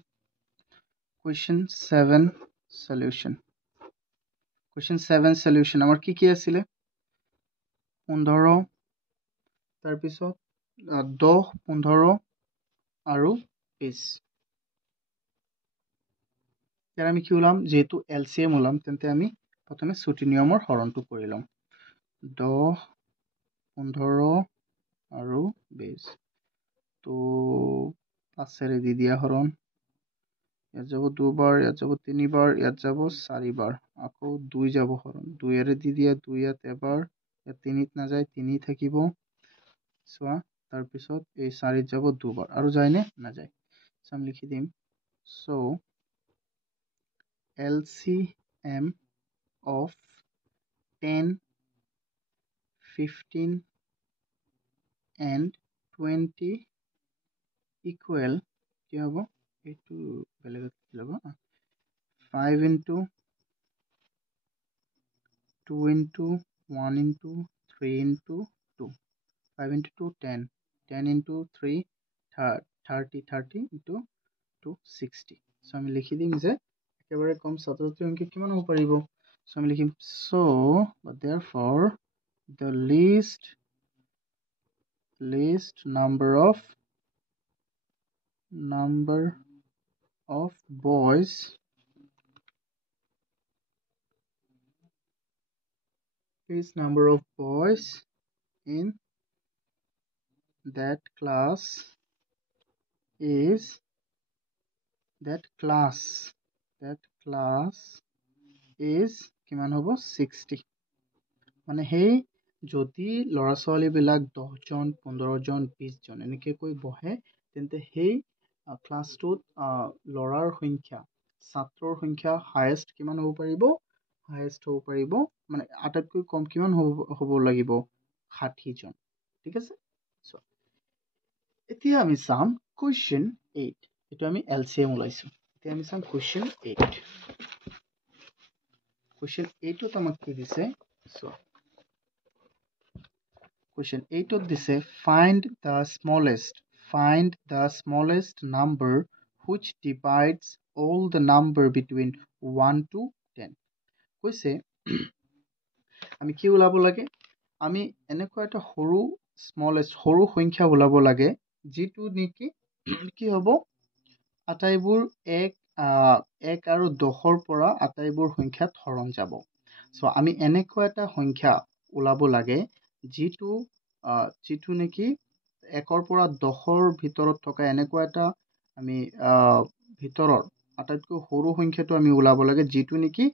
কুৱেশ্যন 7 সলিউশ্যন। কুৱেশ্যন 7 সলিউশ্যন আমাৰ কি কি আছিলে? 15, তাৰপিছত 10, 15 আৰু 20। ইয়াৰ আমি কি ওলাম? যেহেতু LCM ওলাম, তেন্তে আমি প্ৰথমে ছুটি নিয়মৰ হৰণটো কৰি ল'ম। 10, 15 আৰু 20, তো 5 দি দিয়া হৰণ। ইয়াত যাব 2 বাৰ, ইয়াত যাব 3 বাৰ, ইয়াত যাব 4 বাৰ, আকৌ 2 যাব হৰণ। 2 দি দিয়া, 2 ইয়াত এবাৰ, ইয়াত 3 নাযায়, 3 থাকিব। চোৱা, তাৰপিছত এই 4 যাব 2 বাৰ, আৰু যায়নে? নাযায়। আমি লিখি দিম so LCM of 10, 15 and 20 equal কি হ'ব? এইটো বেলেগত কি ল'ব? 5 into 2 into 1 into 3 into 2, 5 into 2 10, 10 into 3 30, 30 into 2 60. So আমি লিখি দিম যে একেবাৰে কম ছাত্ৰ-ছাত্ৰীৰ সংখ্যা কিমান হ'ব পাৰিব? So আমি লিখিম so therefore the least number of boys in that class is কিমান হ'ব? 60. মানে সেই যদি ল'ৰা ছোৱালীবিলাক 10 জন, 15 জন, 20 জন এনেকৈ বহে, তেন্তে সেই ক্লাছটোত ল'ৰাৰ সংখ্যা, ছাত্ৰৰ সংখ্যা হায়েষ্ট কিমান হ'ব পাৰিব? হায়েষ্ট হ'ব পাৰিব, মানে আটাইতকৈ কম কিমান হ'ব লাগিব? 60 জন। ঠিক আছে? এতিয়া আমি চাম কুৱেশ্যন 8। এইটো আমি LCM ওলাইছো। এতিয়া আমি চাম কুৱেশ্যন 8। কুৱেশ্যন 8ত আমাক কি দিছে? চোৱা, কুৱেশ্যন 8ত দিছে find the smallest number which divides all the number between 1 to 10. কৈছে আমি কি ওলাব লাগে? আমি এনেকুৱা এটা সৰু সংখ্যা ওলাব লাগে যিটো নেকি কি হ'ব? আটাইবোৰ 1 আৰু 10ৰ পৰা আটাইবোৰ সংখ্যাত হৰণ যাব। চ' আমি এনেকুৱা এটা সংখ্যা ওলাব লাগে যিটো নেকি 1ৰ পৰা 10ৰ ভিতৰত থকা এনেকুৱা এটা আমি ভিতৰৰ আটাইতকৈ সৰু সংখ্যাটো আমি ওলাব লাগে যিটো নেকি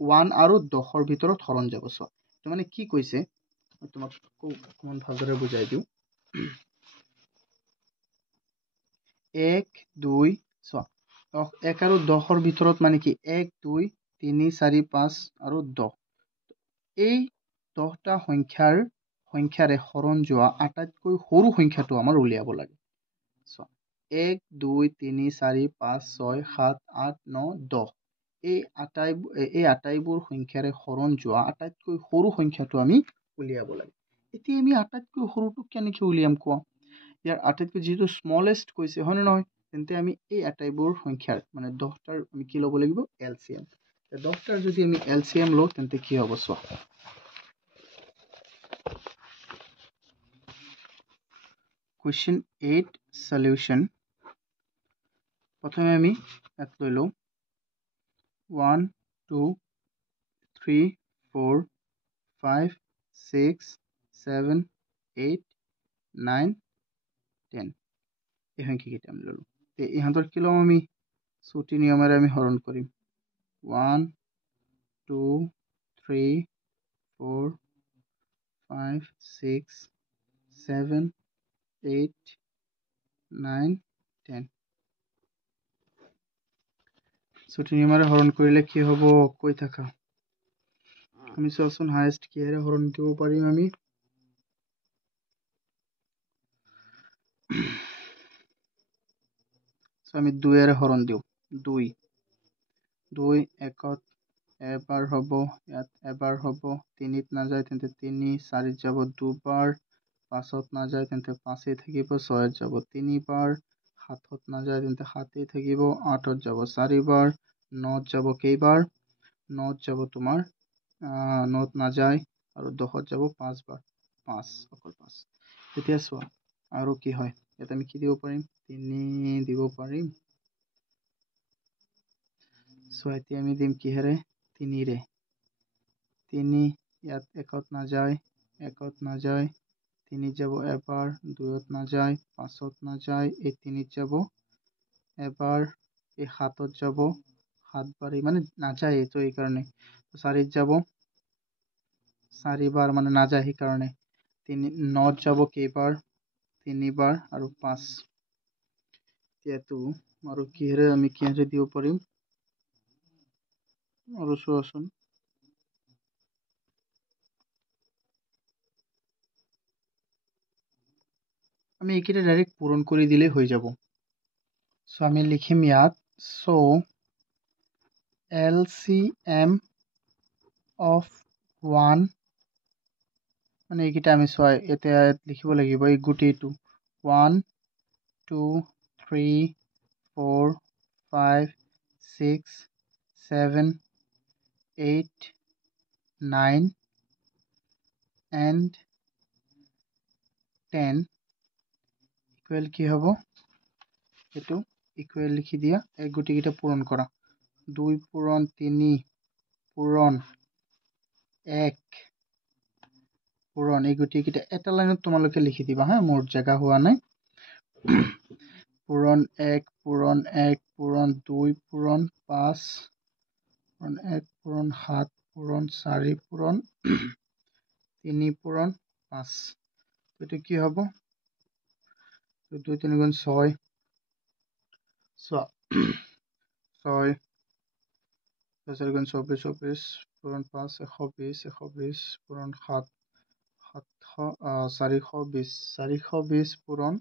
1 আৰু 10ৰ ভিতৰত হৰণ যাব। চ' এইটো মানে কি কৈছে মই তোমাক অকণমান ভালদৰে বুজাই দিওঁ। 1, 2, চোৱা, 1 আৰু 10ৰ ভিতৰত মানে কি 1, 2, 3, 4, 5 আৰু 10। এই 10টা সংখ্যাৰে হৰণ যোৱা আটাইতকৈ সৰু সংখ্যাটো আমাৰ উলিয়াব লাগে। চোৱা, 1, 2, 3, 4, 5, 6, 7, 8, 9, 10। এই আটাইবোৰ সংখ্যাৰে হৰণ যোৱা আটাইতকৈ সৰু সংখ্যাটো আমি উলিয়াব লাগে। এতিয়া আমি আটাইতকৈ সৰুটো কেনেকৈ উলিয়াম কোৱা? ইয়াৰ আটাইতকৈ যিহেতু স্মলেষ্ট কৈছে, হয়নে নহয়? তেন্তে আমি এই আটাইবোৰ সংখ্যাৰ মানে 10টাৰ আমি কি ল'ব লাগিব? LCM। 10টাৰ যদি আমি LCM লওঁ তেন্তে কি হ'ব? চোৱা, কুৱেশ্যন 8 সলিউশ্যন। প্ৰথমে আমি ইয়াত লৈ লওঁ 1, 2, 3, 4, 5, 6, 7, 8, 9, 10 এই সংখ্যাকেইটা আমি ল'লোঁ। ইহঁতৰ কি ল'ম? আমি ছুটি নিয়মেৰে আমি হৰণ কৰিম। 1, 2, 3, 4, 5, 6, 7, 8, 9, 10 ছুটি নিয়মেৰে হৰণ কৰিলে কি হ'ব? কৈ থাকা। আমি চোৱাচোন হায়েষ্ট কিহেৰে হৰণ দিব পাৰিম আমি আমি 2ৰে হৰণ দিওঁ 2 একত এবাৰ হ'ব ইয়াত এবাৰ হ'ব 3ত নাযায় তেন্তে 3 4ত যাব দুবাৰ 5ত নাযায় তেন্তে 5 থাকিব 6ত যাব 3বাৰ 7ত নাযায় তেন্তে 7 থাকিব 8ত যাব 4বাৰ 9ত যাব কেইবাৰ 9ত যাব তোমাৰ 9ত নাযায় আৰু 10ত যাব 5বাৰ 5 অকল 5 এতিয়া চোৱা আৰু কি হয় ইয়াত আমি কি দিব পাৰিম 3 দিব পাৰিম সো এতিয়া আমি দিম কিহেৰে 3ৰে 3 ইয়াত একত নাযায় 3ত যাব এবাৰ 2ত নাযায় 5ত নাযায় এই 3ত যাব এবাৰ এই 7ত যাব 7বাৰ মানে নাযায় তো এই কাৰণে 4ত যাব 4বাৰ মানে নাযায় সেই কাৰণে 9ত যাব কেইবাৰ 3বাৰ আৰু 5 এতিয়াতো আৰু কিহেৰে আমি কিহেৰে দিব পাৰিম আৰু চোৱাচোন আমি এইকেইটা ডাইরেক্ট পূরণ করে দিলেই হয়ে যাব সো আমি লিখিম ইয়াত সো LCM of 1 মানে এইকেইটা আমি চোৱা এতিয়া লিখিব লাগিব এই গোটেইটো 1 2 3 4 5 6 7 8 9 and 10 ইকুৱেল কি হ'ব এইটো ইকুৱেল লিখি দিয়া এই গোটেইকেইটা পূৰণ কৰা 2 পূৰণ 3 পূৰণ 1 পূৰণ এই গোটেইকেইটা এটা লাইনত তোমালোকে লিখি দিবা হা মোৰ জায়গা হোৱা নাই পূৰণ 1 পূৰণ 1 পূৰণ 2 পূৰণ 5 পূৰণ 1 পূৰণ 7 পূৰণ 4 পূৰণ 3 পূৰণ 5 এইটো কি হ'ব 2 3 গুণ 6 6 4 গুণ 24 24 পূৰণ 5 120 120 পূৰণ 7 420 420 পূৰণ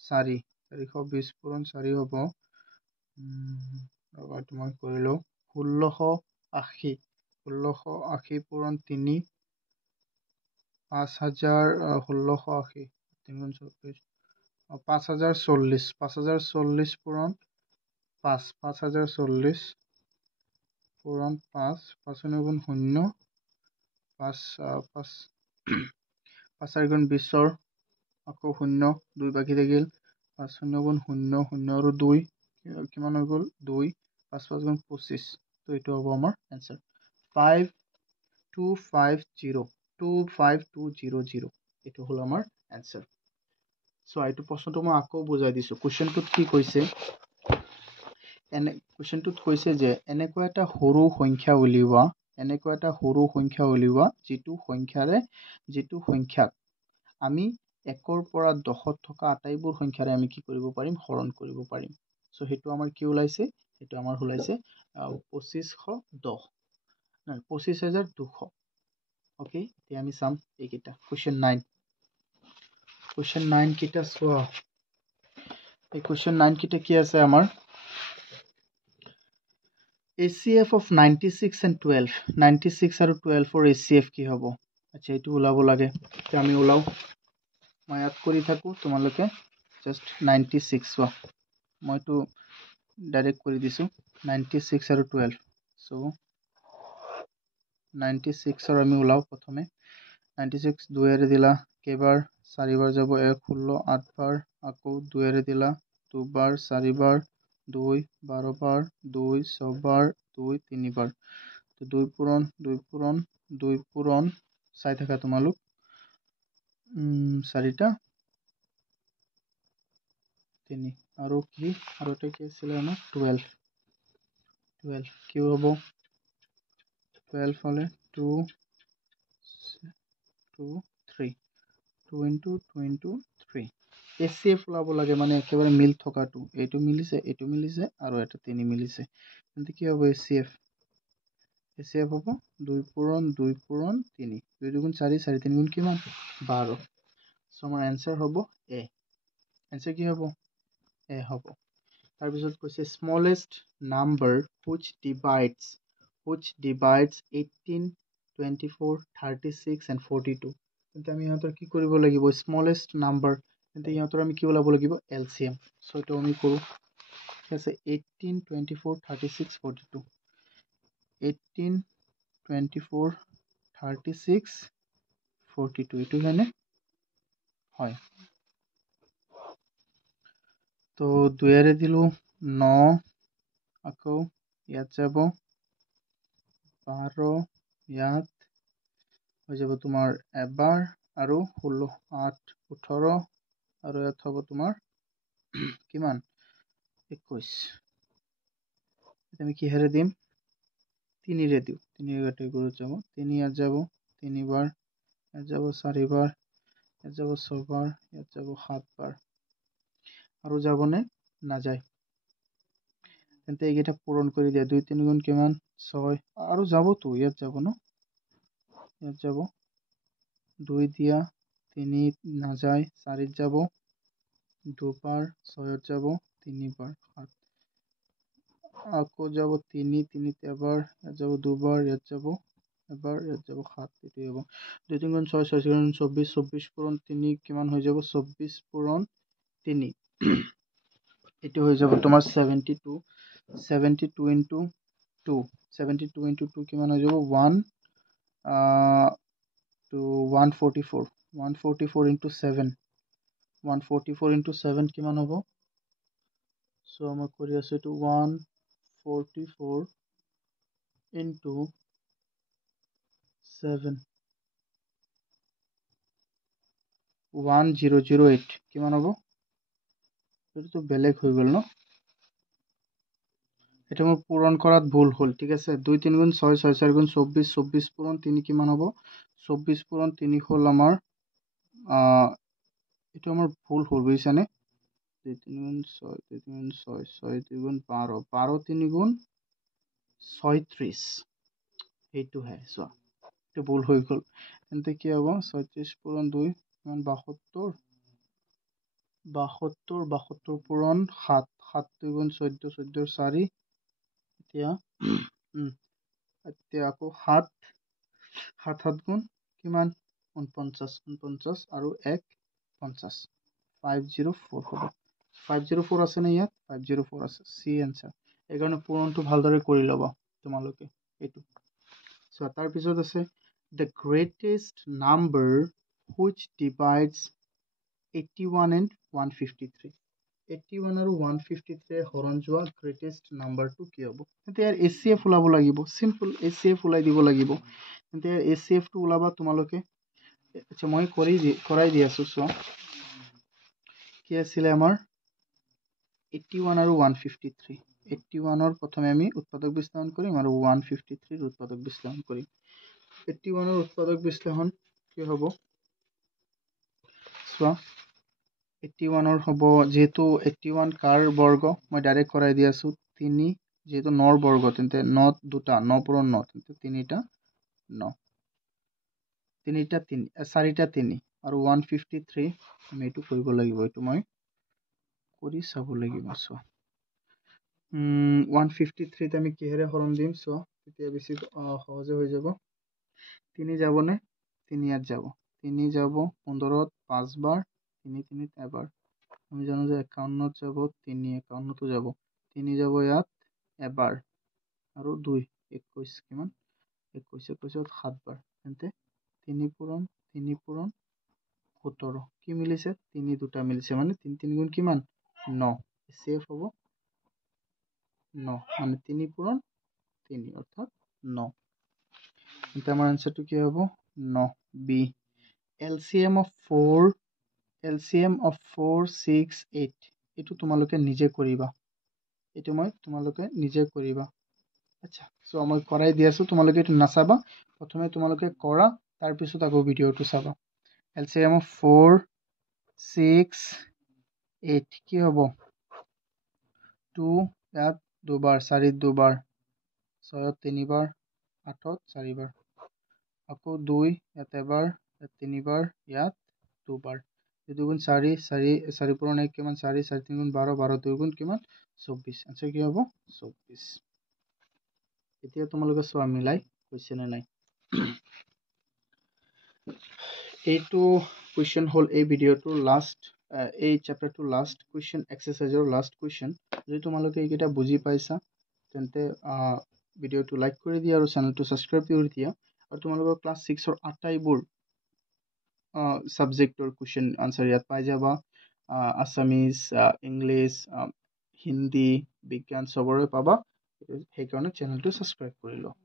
4 420 পূৰণ 4 হ'ব মই কৰিলোঁ 1680 পূৰণ 3 5080 3 গুণ 24 5040 5040 পূৰণ 5 5040 পূৰণ 5 5 গুণ 0 5 5 5 গুণ 20 আকৌ 0 2 বাকি থাকিল 5 0 গুণ 0 0 আৰু 2 কিমান হৈ গ'ল 2 5 5 গুণ 25 তো এইটো হ'ব আমাৰ এনসাৰ 5250 এইটো হল আমাৰ এনসাৰ সো এইটো প্ৰশ্নটো মই আকৌ বুজাই দিছো কোৱেশ্চনটোত কি কৈছে কোৱেশ্চনটোত কৈছে যে এনেকুৱা এটা সৰু সংখ্যা উলিওৱা যিটো সংখ্যাক আমি 1ৰ পৰা 10ত থকা আটাইবোৰ সংখ্যাৰে আমি কি কৰিব পাৰিম হৰণ কৰিব পাৰিম সো হেতু আমাৰ কি ওলাইছে হেতু আমাৰ ওলাইছে 2510 নাই 25200 ওকে এতিয়া আমি চাম এইকেইটা কোৱেশ্চন 9 কিটা চোৱা এই কোৱেশ্চন 9 কিটা কি আছে আমাৰ HCF of 96 and 12 96 আৰু 12 ৰ HCF কি হ'ব আচ্ছা এইটো ওলাব লাগে তে আমি ওলাও মই ইয়াত কৰি থাকো তোমালোকে জাস্ট 96 চোৱা মইতো ডাইৰেক্ট কৰি দিছো 96 আৰু 12 সো 96 আৰু আমি ওলাও প্ৰথমে 96 2 দিলা কেইবাৰ 4 বাৰ যাব 1 16 8 বাৰ আকৌ 2 দিলা 2 বাৰ 4 বাৰ 2 12 বাৰ 2 6 বাৰ 2 3 বাৰ তো 2 পূৰণ 2 পূৰণ চাই থাকা তোমালোক 4টা 3 আৰু কি আৰু এটা কি আছিল আমাৰ 12 কি হ'ব 12 হলে 2 2 3 2 into 2 into 3 HCF ওলাব লাগে মানে একেবাৰে মিল থকাটো এইটো মিলিছে আৰু এটা 3 মিলিছে তেন্তে কি হ'ব HCF HCF হ'ব 2 পূৰণ 2 পূৰণ 3 2 দুগুণ 4 4 3 গুণ কিমান 12 সো আমাৰ এনসাৰ হ'ব এ এনসাৰ কি হ'ব এ হ'ব তাৰপিছত কৈছে smallest number which divides 18 24 36 and 42 তেন্তে আমি ইহঁতৰ কি কৰিব লাগিব স্মলেষ্ট নাম্বাৰ তেন্তে ইহঁতৰ আমি কি ওলাব লাগিব LCM সো এটো আমি কৰো ঠিক আছে 18 24 36 42 18 24 36 42 এটো মানে হয় তো 2 এৰে দিলো 9 আকৌ ইয়াত যাব 12 ইয়াত হৈ যাব তোমাৰ এবাৰ আৰু 16 8 18 আৰু ইয়াত হ'ব তোমাৰ কিমান 21 আমি কিহেৰে দিম 3 ৰে দিও 3 কাটি গৰু যাব 3 ইয়াত যাব 3 বাৰ ইয়াত যাব 4 বাৰ ইয়াত যাব 6 বাৰ ইয়াত যাব 7 বাৰ আৰু যাবনে নাযায় তেন্তে এইকেইটা পূৰণ কৰি দিয়া 2 3 গুণ কিমান 6 আৰু যাব তো ইয়াত যাব ন ইয়াত যাব 2 দিয়া 3 নাযায় 4 যাব দুবার 6 যাব 3 বার 7 আকৌ যাব 3 3 তে এবাৰ ইয়াত যাব দুবাৰ ইয়াত যাব এবাৰ ইয়াত যাব 7 এটাই হ'ব 2 3 গুণ 6 6 গুণ 24 24 পূৰণ 3 কিমান হৈ যাব 24 পূৰণ 3 এটো হৈ যাব তোমাৰ 72 72 into 2 72 into 2 কিমান হৈ যাব 1 to 144 144 into 7 144 into 7 কিমান হ'ব সো আমরা কৰি আছো এটো 144 into 7 1008 কিমান হ'ব এটো তো বেলেগ হৈ গল ন এটা মোৰ পূৰণ কৰাত ভুল হল ঠিক আছে 2 3 গুণ 6 6 4 গুণ 24 24 পূৰণ 3 কিমান হ'ব 24 পূৰণ 3 হল আমাৰ এটা আমার ভুল হল বুঝছানে 2 3 গুণ 6 2 3 গুণ 6 6 2 গুণ 12 12 3 গুণ 36 এইটো হে সো এটা ভুল হৈ গল তেন্তে কি হ'ব 36 পূৰণ 2 কিমান 72 72 পূৰণ 7 7 2 গুণ 14 14 4 এতিয়া এতিয়া আকৌ 7 7 7 গুণ কিমান 49 49 আৰু 1 50 504 হ'ব 504 আছে নে ইয়াত 504 আছে সি আনসার এইকাৰণে পূৰণটো ভালদৰে কৰি ল'বা তোমালোকে এইটো সো তাৰ পিছত আছে the greatest number which divides 81 and 153 81 আৰু 153 হৰণ যোৱা greatest number টো কি হ'ব তেন্তে ইয়াৰ HCF ওলাব লাগিব সিম্পল HCF ওলাই দিব লাগিব তেন্তে ইয়াৰ HCF টো ওলাবা তোমালোকে আচ্ছা মই কৰাই দি আছো সো কি আছিল আমাৰ 81 আৰু 153 81 ৰ প্ৰথমে আমি উৎপাদক বিশ্লেষণ কৰিম আৰু 153 ৰ উৎপাদক বিশ্লেষণ কৰিম 81 ৰ উৎপাদক বিশ্লেষণ কি হ'ব সো 81 ৰ হ'ব যেহেতু 81 কাৰ বৰ্গ মই ডাইৰেক্ট কৰাই দি আছো 3 যেহেতু 9 ৰ বৰ্গ তেন্তে 9 দুটা 9 পূৰণ 9 তেন্তে 3টা 9 3টা 3 4টা 3 আৰু 153 আমি এটো কৰিব লাগিব এটো মই কৰি চাব লাগিব সো 153 তে আমি কিহেৰে হৰণ দিম সো তেতিয়া বেছি সহজে হৈ যাব 3 যাব নে 3 ইয়াত যাব 3 যাব 15 ত 5 বাৰ 3 3 এবাৰ আমি জানো যে 51 ত যাব 3 51 তো যাব 3 যাব ইয়াত এবাৰ আৰু 2 21 কিমান 21 21 7 বাৰ তেন্তে 3 পূৰণ 17 কি মিলিছে 3 দুটা মিলিছে মানে 3 3 গুণ কিমান 9 সেফ হ'ব 9 মানে 3 পূৰণ 3 অর্থাৎ 9 এটা আমার आंसर কি হবে 9 বি LCM of 4 6 8 এটো তোমালোকে নিজে কৰিবা এটো মই তোমালোকে নিজে কৰিবা আচ্ছা সো মই কৰাই দি আছো তোমালোকে এটো নাচাবা প্ৰথমে তোমালোকে কৰা তাৰ পিছত আকৌ ভিডিওটো চাবা LCM of 4 6 8 কি হ'ব 2 ইয়াত দুবাৰ 4 দুবাৰ 6 তিনিবাৰ 8ত 4 বাৰ, আকৌ 2 ইয়াত এবাৰ, ইয়াত 3 বাৰ, ইয়াত 2 বাৰ। 2 গুণ 4, 4 পূৰণ 1 কিমান 4, 4 3 গুণ 12, 12 2 গুণ কিমান 24। আনসাৰ কি হ'ব 24। এতিয়া তোমালোকে চোৱা মিলাই হৈছে নে নাই। এইটো কুৱেশ্যন হ'ল এই ভিডিঅ'টোৰ লাষ্ট, এই চেপ্টাৰটোৰ লাষ্ট কুৱেশ্যন, এক্সাৰচাইজৰ লাষ্ট কুৱেশ্যন। যদি তোমালোকে এইকেইটা বুজি পাইছা তেন্তে ভিডিঅ'টো লাইক কৰি দিয়া আৰু চেনেলটো ছাবস্ক্ৰাইব কৰি দিয়া। আৰু তোমালোকৰ ক্লাছ 6ৰ আটাইবোৰ ছাবজেক্টৰ কুৱেশ্যন আনচাৰ ইয়াত পাই যাবা। আছামিজ, ইংলিছ, হিন্দী, বিজ্ঞান চবৰে পাবা। সেইকাৰণে চেনেলটো ছাবস্ক্ৰাইব কৰি লোৱা।